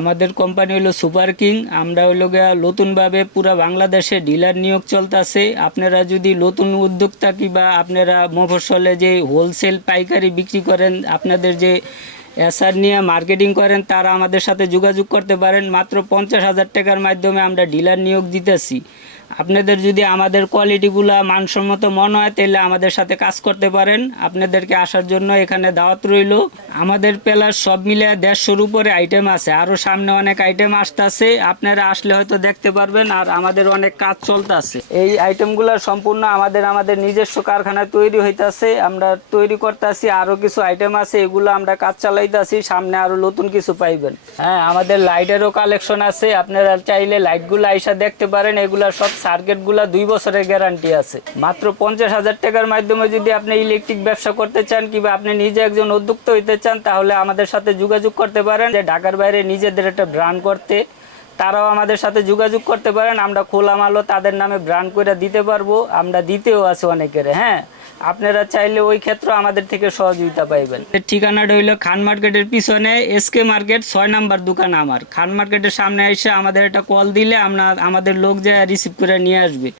আমাদের কোম্পানি হলো super king. আমরা হইলো গিয়া নতুনভাবে পুরা বাংলাদেশে ডিলার নিয়োগ চলতেছে। আপনারা যদি নতুন উদ্যোক্তা কিংবা আপনারা মফস্বলে যে হোলসেল পাইকারি বিক্রি করেন, আপনাদের যে এসআর নিয়ে মার্কেটিং করেন, তারা আমাদের সাথে যোগাযোগ করতে পারেন। মাত্র 50,000 টাকার মাধ্যমে আমরা ডিলার নিয়োগ দিতেছি। আপনাদের যদি আমাদের কোয়ালিটিগুলো মানসম্মত মনে হয় তাহলে আমাদের সাথে কাজ করতে পারেন। আপনাদেরকে আসার জন্য এখানে দাওয়াত রইল। আমাদের প্লাস সব মিলে 150-র উপরে আইটেম আছে, আরও সামনে অনেক আইটেম আসতেছে। আপনারা আসলে হয়তো দেখতে পারবেন। আর আমাদের অনেক কাজ চলতেছে। এই আইটেমগুলো সম্পূর্ণ আমাদের নিজস্ব কারখানায় তৈরি হইতেছে। আমরা তৈরি করতেছি, আরও কিছু আইটেম আছে, এগুলো আমরা কাজ চালাইতেছি। সামনে আরও নতুন কিছু পাইবেন। হ্যাঁ, আমাদের লাইটেরও কালেকশন আছে। আপনারা চাইলে লাইটগুলো আইসা দেখতে পারেন। এগুলা সব সার্কিটগুলা 2 বছরের গ্যারান্টি আছে। মাত্র 50,000 টাকার মাধ্যমে যদি আপনি ইলেকট্রিক ব্যবসা করতে চান কিংবা আপনি নিজে একজন উদ্যোক্তা হইতে চান, তাহলে আমাদের সাথে যোগাযোগ করতে পারেন। যে ঢাকার বাইরে নিজেদের একটা ব্র্যান্ড করতে, তারাও আমাদের সাথে যোগাযোগ করতে পারেন। আমরা খোলামালও তাদের নামে ব্র্যান্ড করে দিতে পারবো। আমরা দিতেও আছে অনেকের। হ্যাঁ, আপনারা চাইলে ওই ক্ষেত্রে আমাদের থেকে সহযোগিতা পাইবেন। ঠিকানাটা হইলো খান মার্কেটের পিছনে এসকে মার্কেট 6 নাম্বার দোকান আমার। খান মার্কেটের সামনে এসে আমাদের একটা কল দিলে আমাদের লোক যায় রিসিভ করে নিয়ে আসবে।